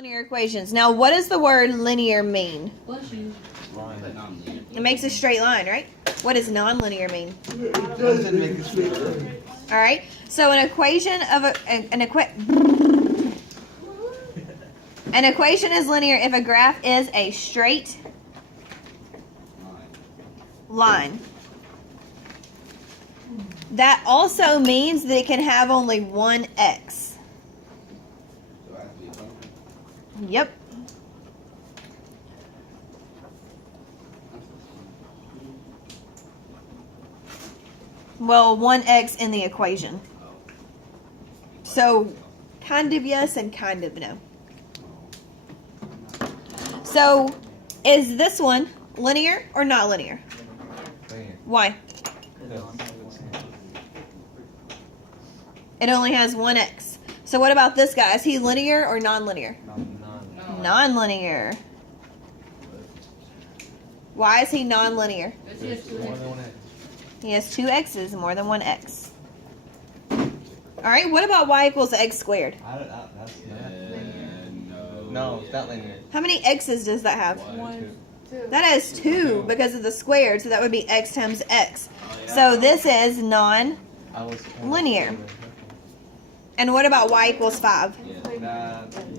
Linear equations. Now, what does the word linear mean? Bless you. It makes a straight line, right? What does nonlinear mean? It doesn't make a straight line. All right. So an equation of an equation is linear if a graph is a straight line. That also means that it can have only one x. Yep. Well, one x in the equation. So, kind of yes and kind of no. So, is this one linear or not linear? Linear. Why? It only has one x. So what about this guy? Is he linear or non-linear? Non-linear. Why is he non-linear? He has two x's, more than one x. Alright, what about y equals x squared? No, it's not linear. How many x's does that have? One, two. That has two because of the squared, so that would be x times x. So this is non-linear. And what about y equals 5?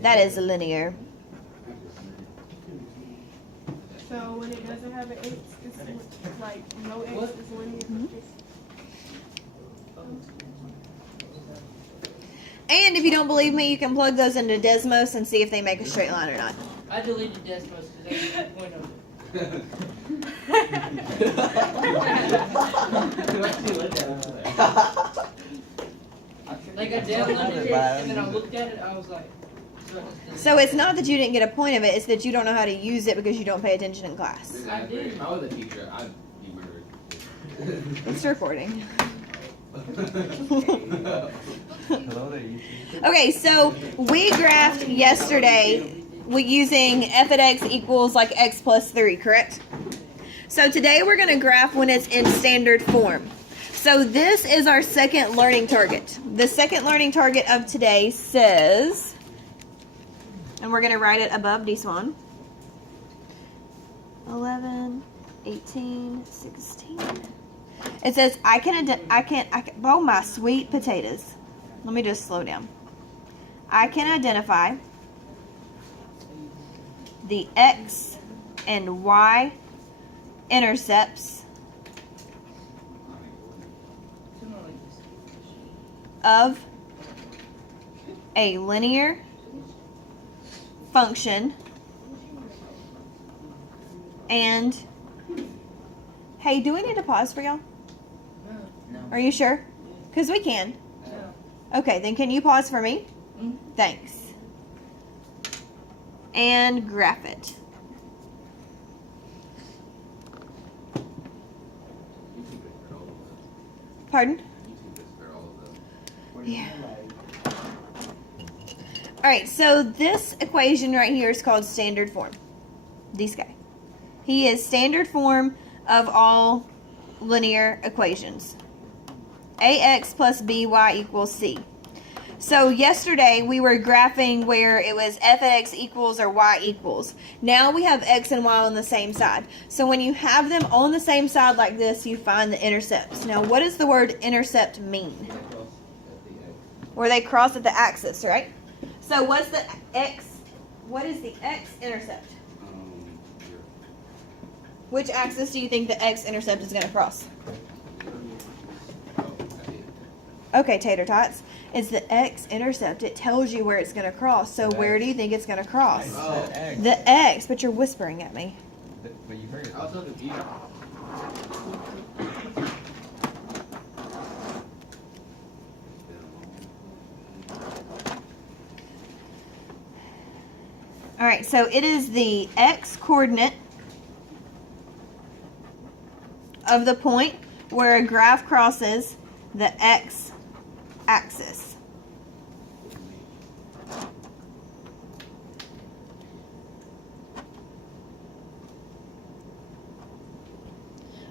That is linear. So when it doesn't have an x, it's like no x is linear. And if you don't believe me, you can plug those into Desmos and see if they make a straight line or not. I deleted Desmos because I didn't point of it. Like I downloaded it and then I looked at it, I was like, So it's not that you didn't get a point of it, it's that you don't know how to use it because you don't pay attention in class. I did. If I was a teacher, I'd be murdered. It's recording. Hello there, YouTube. Okay, so we graphed yesterday using f at x equals like x plus 3, correct? So today we're going to graph when it's in standard form. So this is our second learning target. The second learning target of today says, and we're going to write it above D-Swan, 11, 18, 16. It says, I can, oh my sweet potatoes. Let me just slow down. I can identify the x and y intercepts of a linear function and, hey, do we need to pause for y'all? No. Are you sure? Because we can. No. Okay, then can you pause for me? Thanks. And graph it. Pardon? Yeah. Alright, so this equation right here is called standard form. This guy. He is standard form of all linear equations. AX plus BY equals C. So yesterday we were graphing where it was f at x equals or y equals. Now we have x and y on the same side. So when you have them on the same side like this, you find the intercepts. Now what does the word intercept mean? Where they cross at the axis, right? So what's the x? What is the x-intercept? Which axis do you think the x-intercept is going to cross? Okay, tater tots. It's the x-intercept. It tells you where it's going to cross. So where do you think it's going to cross? The x, but you're whispering at me. But you heard it. I was so confused. All right, so it is the x-coordinate of the point where a graph crosses the x-axis.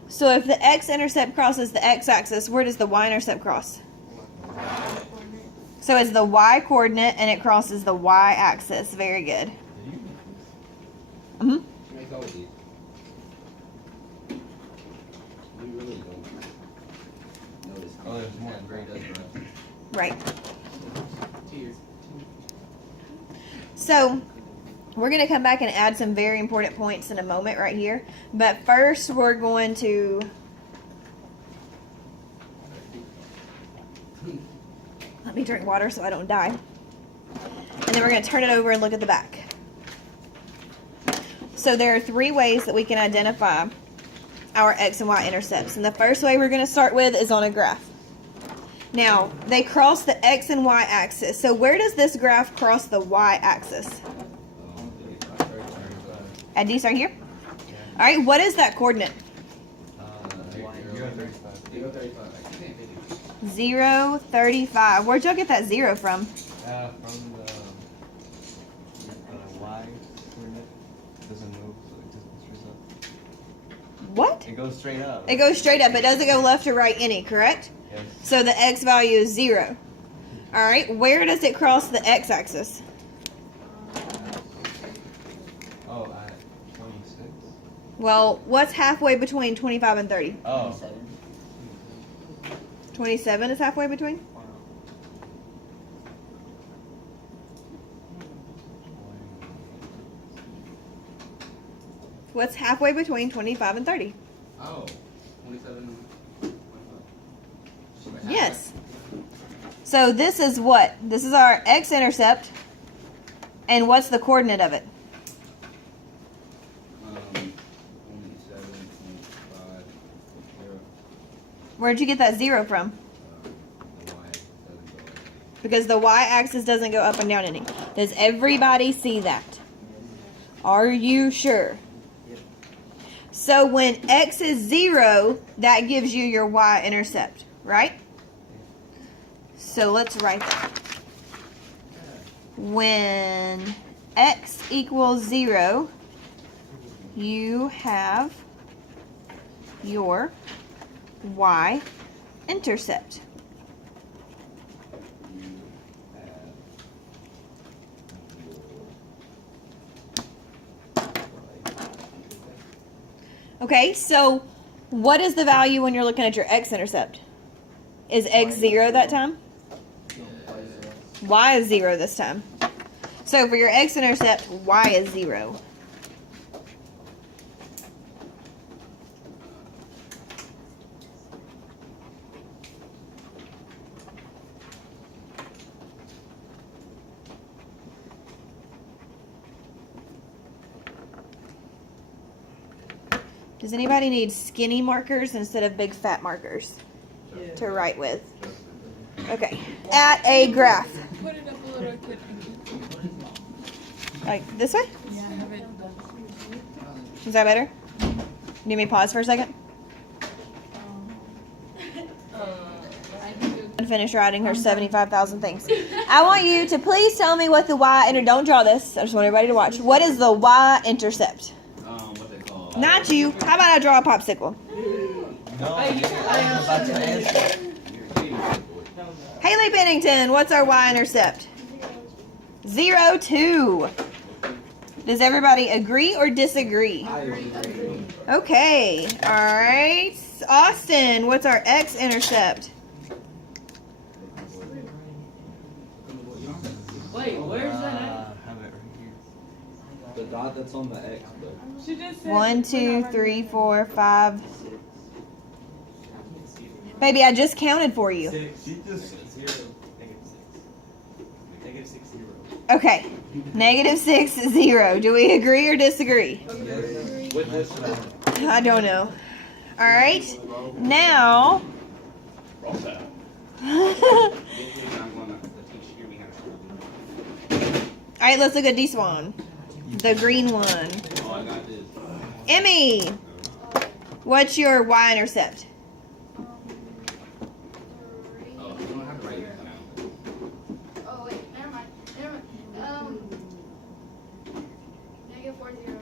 So if the x-intercept crosses the x-axis, where does the y-intercept cross? So it's the y coordinate and it crosses the y axis. Very good. Did you make this? Mm-hmm. She makes all of these. We really don't notice how Oh, much there's more. that grade does for us. Right. Cheers. So we're going to come back and add some very important points in a moment right here. But first we're going to... Let me drink water so I don't die. And then we're going to turn it over and look at the back. So there are 3 ways that we can identify our x and y intercepts. And the first way we're going to start with is on a graph. Now, they cross the x and y axis. So where does this graph cross the y axis? At D start here? All right, what is that coordinate? 0, 35. 0, 35. Where'd y'all get that 0 from? From the y coordinate. It doesn't move, so it just goes up. What? It goes straight up. It goes straight up. It doesn't go left or right any, correct? Yes. So the x value is 0. All right, where does it cross the x-axis? Oh, at 26. Well, what's halfway between 25 and 30? Oh. 27 is halfway between? What's halfway between 25 and 30? Oh, 27. 25. Yes. So this is what? This is our x-intercept. And what's the coordinate of it? 27, 25, 0. Where'd you get that 0 from? The y doesn't go like Because the y-axis doesn't go up and down any. Does everybody see that? Are you sure? So when x is 0, that gives you your y-intercept, right? So let's write that. When x equals 0, you have your y-intercept. Okay, so what is the value when you're looking at your x-intercept? Is x 0 that time? Y is 0 this time. So for your x-intercept, y is 0. Does anybody need skinny markers instead of big fat markers to write with? Okay. At a graph. Put it up a little bit. Like this way? Yeah, I have it. Is that better? Need me to pause for a second? And finish writing her 75,000 things. I want you to please tell me what the y, don't draw this. I just want everybody to watch. What is the y-intercept? what they call. Not you. How about I draw a popsicle? No, I was about to answer. Haley Pennington, what's our y-intercept? 0, 2. Does everybody agree or disagree? Okay. All right. Austin, what's our x-intercept? Wait, where's that at? I have it right here. The dot that's on the X, though. She just said 1, 2, 3, 4, 5. Baby, I just counted for you. She just. Okay. -6, 0. Do we agree or disagree? With this one. I don't know. All right. Now. All right, let's look at this one. The green one. Oh, I got this. Emmy, what's your y-intercept? Oh, you don't have to write it down. Oh wait, never mind. -40.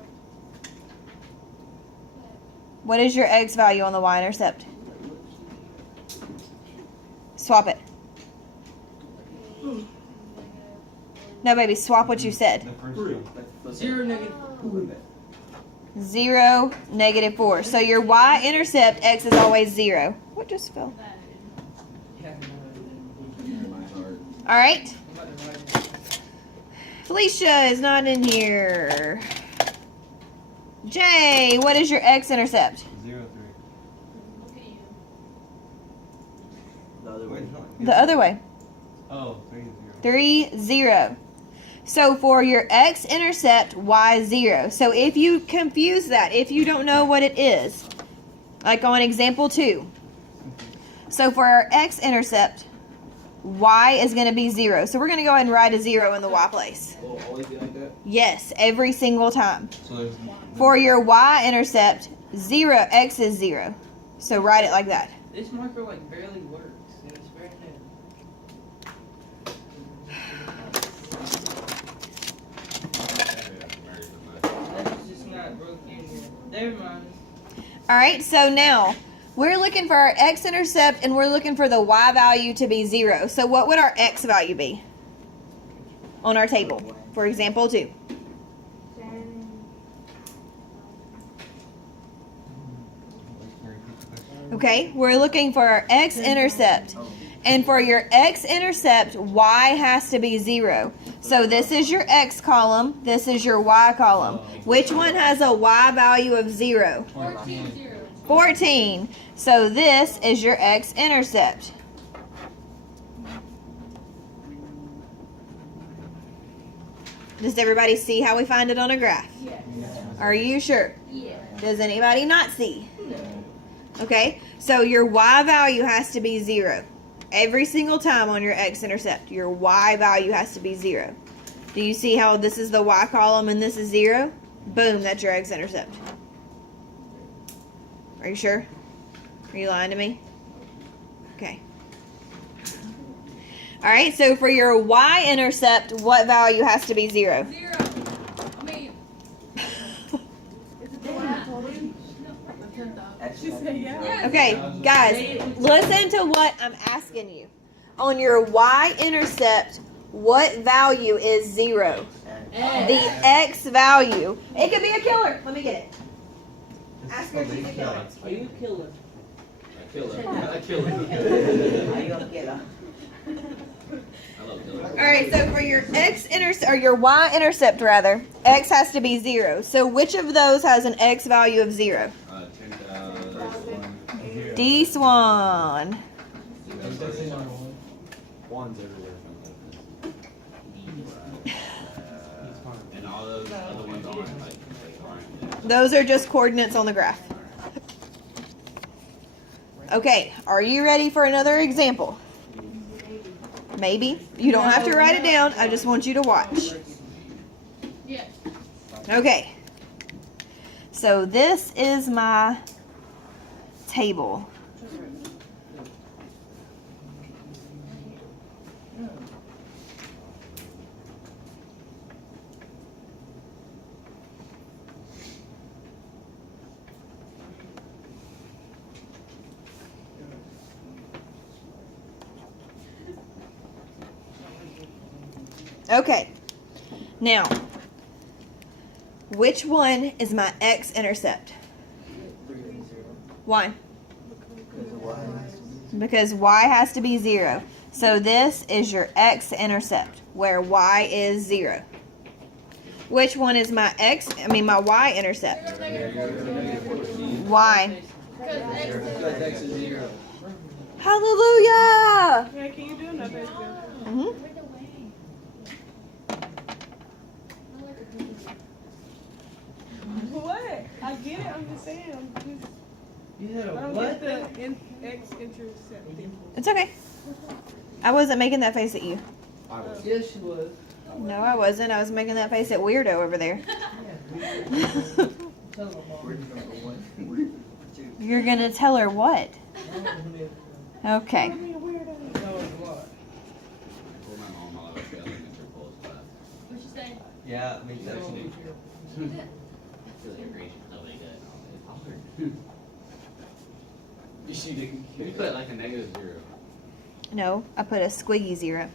What is your x value on the y-intercept? Swap it. No, baby, swap what you said. The first Three. one. 0, negative. 0, negative 4. So your y-intercept, x is always 0. What just fell? Yeah. All right. I'm about to write it. Felicia is not in here. Jay, what is your x-intercept? 0, 3. Look at you. The other Wait, way. no. The other way. Oh, 3, 0. 3, 0. So for your x-intercept, y 0. So if you confuse that, if you don't know what it is, like on example 2. So for our x-intercept, y is going to be 0. So we're going to go ahead and write a 0 in the y place. Oh, always be like that? Yes, every single time. So there's For your y-intercept, 0, x is 0. So write it like that. This marker like barely works, and it's very That's just not broken yet. Never mind. All right, so now we're looking for our x-intercept and we're looking for the y value to be 0. So what would our x value be on our table? For example 2. Okay, we're looking for our x-intercept. And for your x-intercept, y has to be 0. So this is your x column, this is your y column. Which one has a y value of 0? 14, 0. 14. So this is your x-intercept. Does everybody see how we find it on a graph? Yes. Are you sure? Yeah. Does anybody not see? Okay, so your y value has to be 0. Every single time on your x-intercept, your y value has to be 0. Do you see how this is the y column and this is 0? Boom, that's your x-intercept. Are you sure? Are you lying to me? Okay. All right, so for your y-intercept, what value has to be 0? 0. I mean, Is it the one I told you? She said yeah. Okay, guys, listen to what I'm asking you. On your y-intercept, what value is 0? The x value. It could be a killer. Let me get it. Ask her if she's a killer. Are you a killer? I kill it. I kill it. Are you a killer? I love killing. All right, so for your x-intercept, or your y-intercept rather, x has to be 0. So which of those has an x value of 0? 10,000. D Swan. One's everywhere. And all those other ones aren't like aren't. Those are just coordinates on the graph. Okay, are you ready for another example? Maybe. You don't have to write it down. I just want you to watch. yes. Okay. So this is my table. Okay. Now, which one is my x-intercept? Why? Because y has to be 0. So this is your x-intercept, where y is 0. Which one is my my y-intercept? Why? Because X is 0. Hallelujah! Yeah, can you do another example? Mm-hmm. What? I get it. I'm just saying. I'm just, You had I a don't what? get the x-intercept thing. It's okay. I wasn't making that face at you. Yes, she was. No, I wasn't. I was making that face at weirdo over there. Tell them You're gonna tell her what? Okay. Tell us what. I told my mom while I was failing in her post class. What'd you say? Yeah, me too. I feel like you're gracious, nobody good. She didn't You put like a -0. No, I put a squiggy 0. Alright.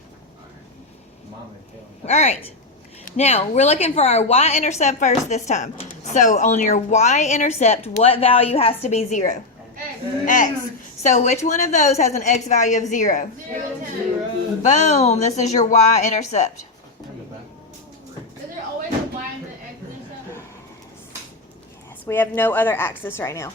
All right. Now, we're looking for our y-intercept first this time. So, on your y-intercept, what value has to be 0? X. So, which one of those has an x value of 0? 0. Boom. This is your y-intercept. Is there always a y and an x intercept? Yes, we have no other axis right now.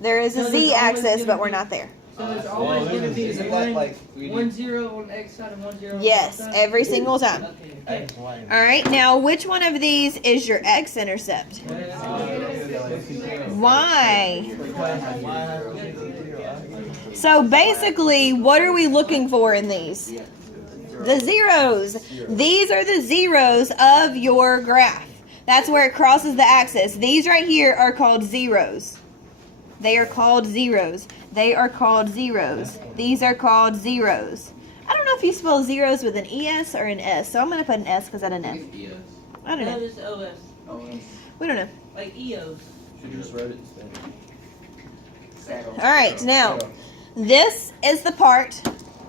There is a So there's z-axis, always but gonna we're be- not there. So there's always going to be Isn't that like 1 0 on the X side and 1 0 on Yes, the Y side? every single time. Okay. X, Y, and All right. Now, which one of these is your x-intercept? Y. So basically, what are we looking for in these? The zeros. These are the zeros of your graph. That's where it crosses the axis. These right here are called zeros. They are called zeros. They are called zeros. These are called zeros. I don't know if you spell zeros with an ES or an S, so I'm going to put an S because I don't know. It's ES. I don't No, know. it's OS. We don't know. Like EOS. She just wrote it instead. All right, now, this is the part.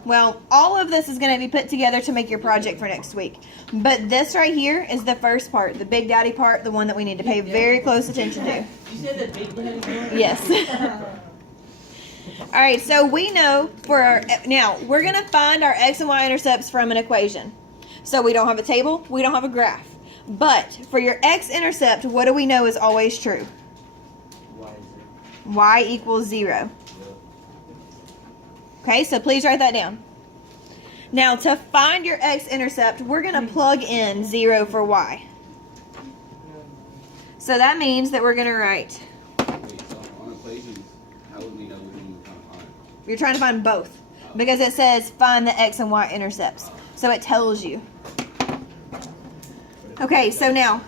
Well, all of this is going to be put together to make your project for next week. But this right here is the first part, the Big Daddy part, the one that we need to pay very close attention to. You said the big daddy part? Yes. All right, so we know for our, now, we're going to find our x and y intercepts from an equation. So we don't have a table, we don't have a graph. But for your x-intercept, what do we know is always true? Y equals 0. Okay, so please write that down. Now, to find your x-intercept, we're going to plug in 0 for y. So that means that we're going to write, Wait, so on equations, how would we know which one we're trying to find? you're trying to find both. Because it says find the x and y intercepts. So it tells you. Okay, so now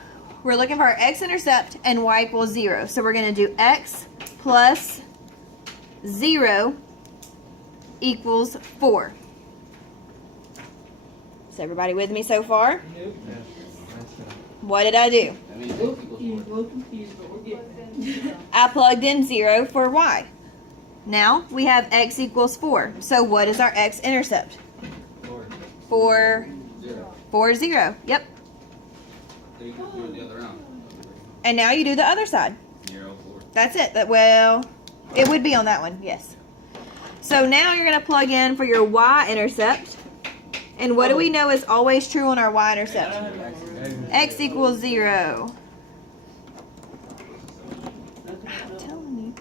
we're looking for our x-intercept and y equals 0. So we're going to do x plus 0 equals 4. Is everybody with me so far? Nope. What did I do? That means X A equals little confused, but we're getting there. I plugged in 0 for y. Now we have x equals 4. So what is our x-intercept? 4, 4, 0. Yep. So you can do it the other round. And now you do the other side. 0, 4. That's it. Well, it would be on that one, yes. So now you're going to plug in for your y-intercept. And what do we know is always true on our y-intercept? X equals 0. I'm telling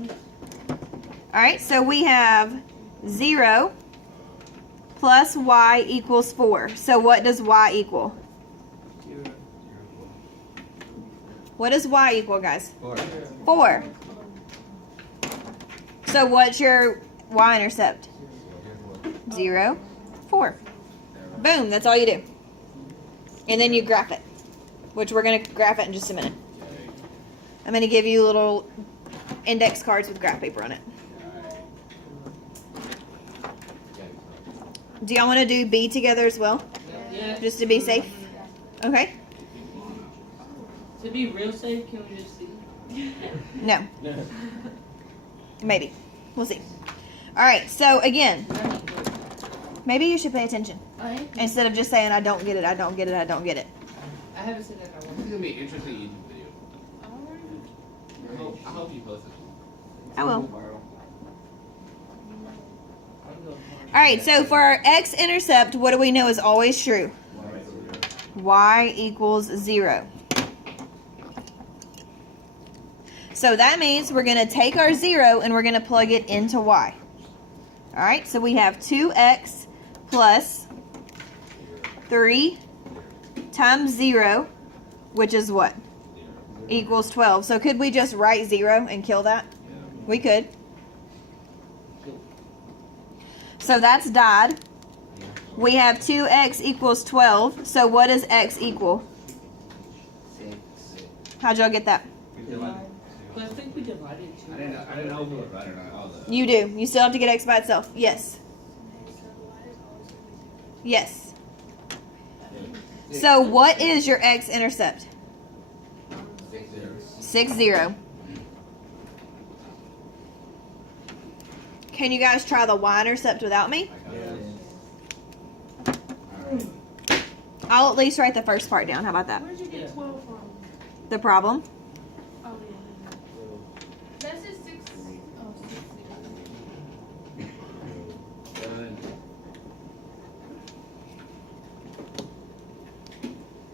you. Alright, so we have 0 plus y equals 4. So what does y equal? What does y equal, guys? 4. So what's your y-intercept? 0, 4. Boom, that's all you do. And then you graph it, which we're going to graph it in just a minute. I'm going to give you little index cards with graph paper on it. Do y'all want to do B together as well? Yeah. Just to be safe? Okay. To be real safe, can we just see? No. Maybe. We'll see. All right, so again, maybe you should pay attention. Instead of just saying, I don't get it, I don't get it, I don't get it. I haven't said that in a This while. is going to be an interesting YouTube video. I hope you post it. I will. I'm going hard. All right, so for our x-intercept, what do we know is always true? Y equals 0. So that means we're going to take our 0 and we're going to plug it into y. All right, so we have 2x plus 3 times 0, which is what? Equals 12. So could we just write 0 and kill that? We could. So that's died. We have 2x equals 12. So what does x equal? How'd y'all get that? But I think we divided it I didn't know if it was right or not. You do. You still have to get x by itself. Yes. Yes. So what is your x-intercept? 6, 0. Can you guys try the y-intercept without me? I'll at least write the first part down. How about that? Where'd you get 12 from? The problem. Oh, yeah. That's just 6. Oh, 6. Good. I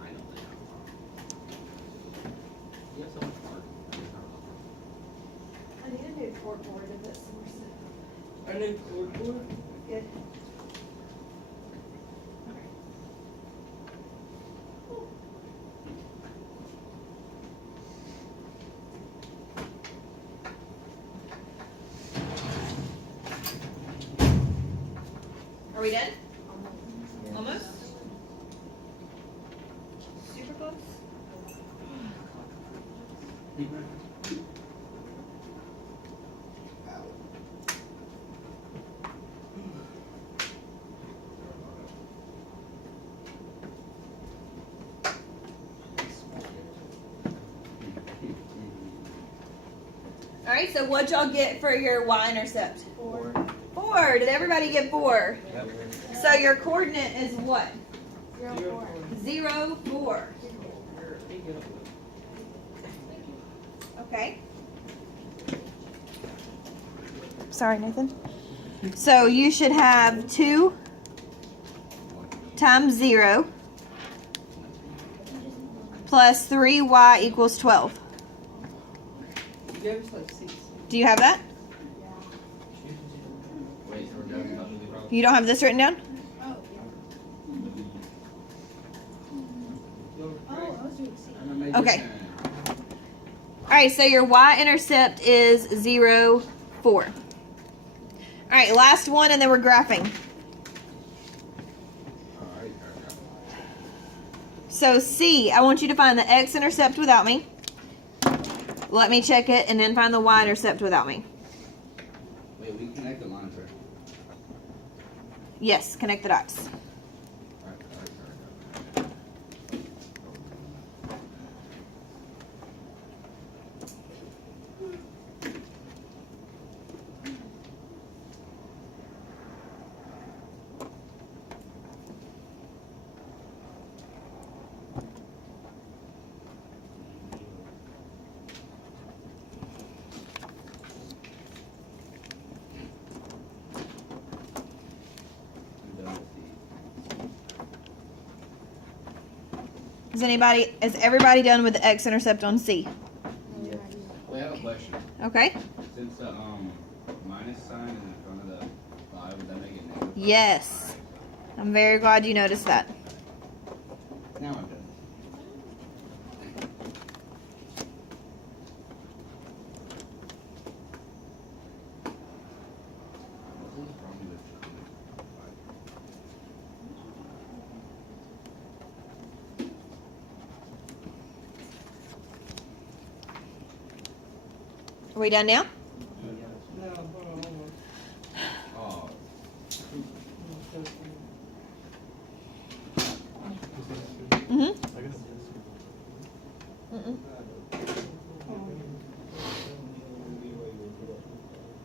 don't think I'm wrong. You have so much work. I need a new corkboard if it's more simple. I need cardboard. Good. Are we done? Almost? Super close? Alright, so what'd y'all get for your y-intercept? 4. 4. Did everybody get 4? Yep. So your coordinate is what? 0, 4. 0, 4. Okay. Sorry, Nathan. So you should have 2 times 0 plus 3y equals 12. You gave us like 6. Do you have that? Wait, so we're done with the problem? You don't have this written down? Oh, I was doing C. Okay. Alright, so your y-intercept is 0, 4. Alright, last one and then we're graphing. Alright. So C, I want you to find the x-intercept without me. Let me check it and then find the y-intercept without me. Wait, we connect the lines, right? Yes, connect the dots. Alright. Is everybody done with the x-intercept on C? Wait, I have a question. Okay. Since the minus sign is in front of the 5, would that make it negative? Yes. I'm very glad you noticed that. Now I'm done. What is wrong with Are we done now? No, hold on. Oh, Mm-hmm. Mm-mm.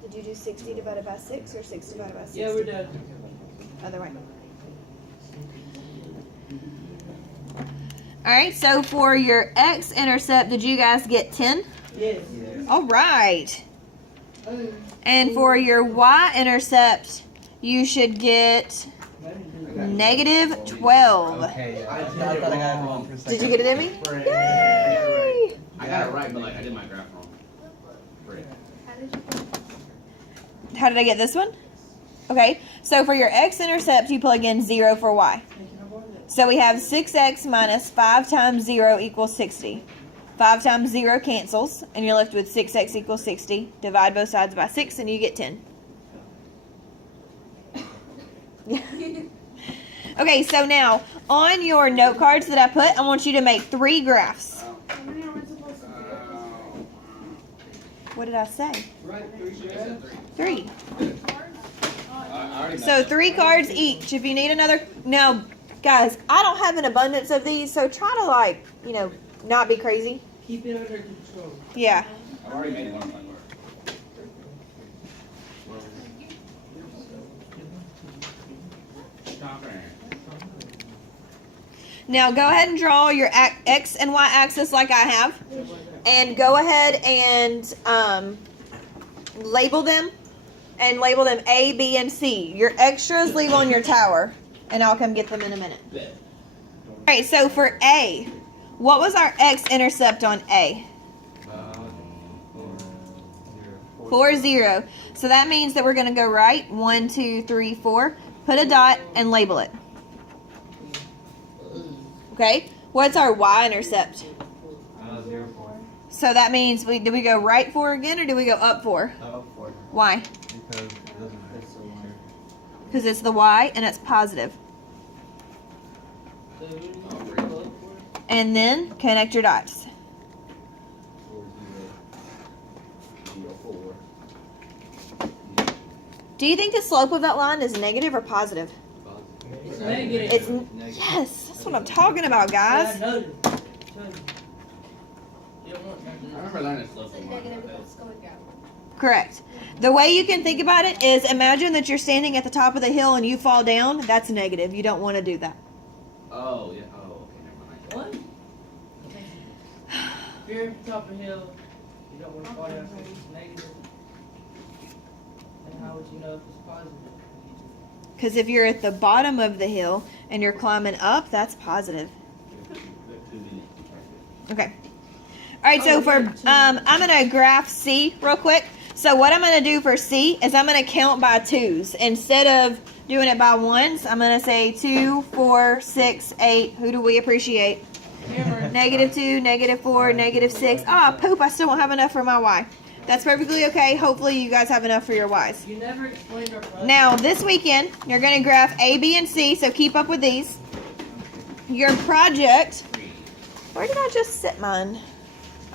Did you do 60 divided by 6 or 6 divided by 60? Yeah, we're done. Other way. Alright, so for your x-intercept, did you guys get 10? Yes. Alright. And for your y-intercept, you should get negative 12. Okay, I thought I got it wrong for a second. Did you get it, Emmy? Yay! I got it right, but like I did my graph wrong. Great. How did I get this one? Okay, so for your x-intercept, you plug in 0 for y. So we have 6x minus 5 times 0 equals 60. 5 times 0 cancels, and you're left with 6x equals 60. Divide both sides by 6, and you get 10. Okay, so now, on your note cards that I put, I want you to make 3 graphs. How many are we supposed to do? What did I say? Right, 3 graphs. 3. I already So 3 cards each. If you need another... Now, guys, I don't have an abundance of these, so try to, like, you know, not be crazy. Keep it under control. Yeah. I've already made one of my work. Stop right. Now go ahead and draw your X and Y axis like I have. And go ahead and label them. And label them A, B, and C. Your extras leave on your tower. And I'll come get them in a minute. Alright, so for A, what was our x-intercept on A? 4, 0. So that means that we're going to go right. 1, 2, 3, 4. Put a dot and label it. Okay? What's our y-intercept? 0, 4. So that means, do we go right 4 again or do we go up 4? Up 4. Why? Because it doesn't fit so much. Because it's the y and it's positive. And then connect your dots. 4, 0, 4. Do you think the slope of that line is negative or positive? It's negative. It's yes, that's what I'm talking about, guys. Yeah, I noticed. You don't want I remember learning slope It's from like mine. negative because it's going down. Correct. The way you can think about it is imagine that you're standing at the top of the hill and you fall down. That's negative. You don't want to do that. Oh, yeah. Oh, okay. Never mind. What? If you're at the top of the hill, you don't want to fall down because it's negative. And how would you know if it's positive? Because if you're at the bottom of the hill and you're climbing up, that's positive. We have 2 minutes to practice. Okay. All right, so for I'm gonna graph C real quick. So what I'm gonna do for C is I'm gonna count by 2s instead of doing it by 1s. I'm gonna say 2, 4, 6, 8. Who do we appreciate? Negative 2, negative 4, negative 6. Ah, poop! I still don't have enough for my Y. That's perfectly okay. Hopefully you guys have enough for your Ys. You never explained our process. Now this weekend you're gonna graph A, B, and C. So keep up with these. Your project. Where did I just sit mine?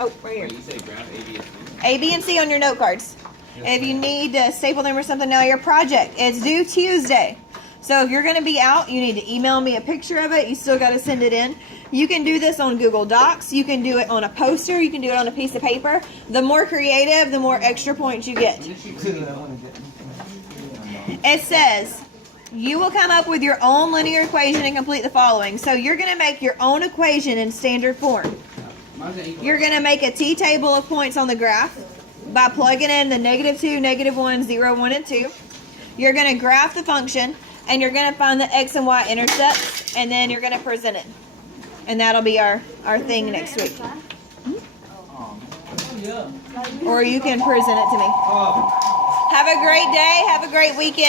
Oh, right here. Wait, you say graph A, B, and C? A, B, and C on your note cards. If you need to staple them or something, now your project is due Tuesday. So if you're going to be out, you need to email me a picture of it. You still got to send it in. You can do this on Google Docs. You can do it on a poster. You can do it on a piece of paper. The more creative, the more extra points you get. It says, you will come up with your own linear equation and complete the following. So you're going to make your own equation in standard form. You're going to make a t-table of points on the graph by plugging in the negative 2, negative 1, 0, 1, and 2. You're going to graph the function, and you're going to find the x and y intercepts, and then you're going to present it. And that'll be our thing next week. Oh, yeah. Or you can present it to me. Have a great day. Have a great weekend.